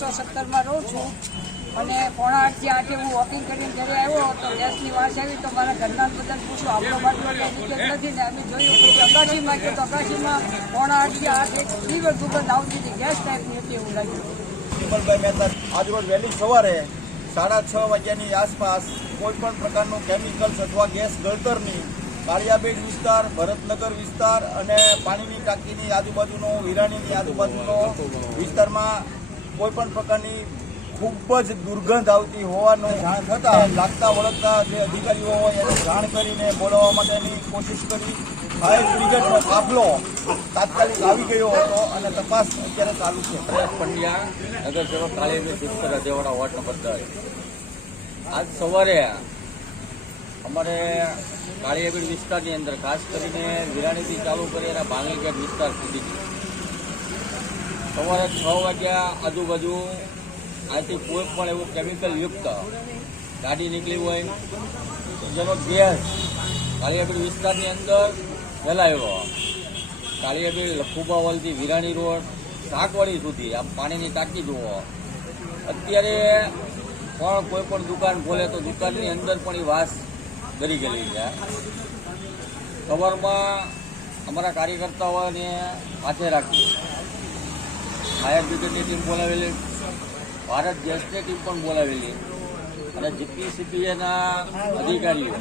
117માં રહું છું અને 7:45 હું વોકિંગ કરીને ઘરે આવ્યો તો ગેસની વાસ આવી તો મારા ઘરના બધાને પૂછ્યું આપણો બાટલો લીકેજ નથી ને અમે જોયું પછી અગાશીમાં ગયો તો અગાશીમાં 7:45 એક તીવ્ર દુર્ગંધ આવતી હતી, ગેસ ટાઈપની હતી એવું લાગ્યું. વિમલભાઈ મહેતા આજરોજ વહેલી સવારે 6:30 વાગ્યાની આસપાસ કોઈ પણ પ્રકારનું કેમિકલ્સ અથવા ગેસ ગળતરની કાળિયાબેડ વિસ્તાર, ભરતનગર વિસ્તાર અને પાણીની ટાંકીની આજુબાજુનો, વિરાણીની આજુબાજુનો વિસ્તારમાં કોઈ પણ પ્રકારની ખૂબ જ દુર્ગંધ આવતી હોવાનું જાણ થતાં લાગતા વળગતા જે અધિકારીઓ હોય એને જાણ કરીને બોલાવવા માટેની કોશિશ કરી. ફાયર બ્રિગેડનો કાફલો તાત્કાલિક આવી ગયો હતો અને તપાસ અત્યારે ચાલુ છે. પંડ્યા નગરસેવક કાળિયાબેડ વિસ્તાર અજેવાડા વોર્ડ નંબર 10. આજ સવારે અમારે કાળિયાબેડ વિસ્તારની અંદર ખાસ કરીને વિરાણીથી ચાલુ કરી અને ભાંગલગેટ વિસ્તાર સુધી સવારે 6 વાગ્યા આજુબાજુ આથી કોઈ પણ એવું કેમિકલ યુક્ત ગાડી નીકળી હોય જેનો ગેસ કાળિયાબેડ વિસ્તારની અંદર ફેલાયો. કાળિયાબેડ લખુબાવાલથી વિરાણી રોડ શાકવાડી સુધી આ પાણીની ટાંકી જુઓ. અત્યારે પણ કોઈ પણ દુકાન ખોલે તો દુકાનની અંદર પણ એ વાસ ગરી ગયેલી છે. સવારમાં અમારા કાર્યકર્તાઓને હાથે રાખી ફાયર બ્રિગેડની ટીમ બોલાવેલી, ભારત ગેસની ટીમ પણ બોલાવેલી અને જીપીસીપીએના અધિકારીઓ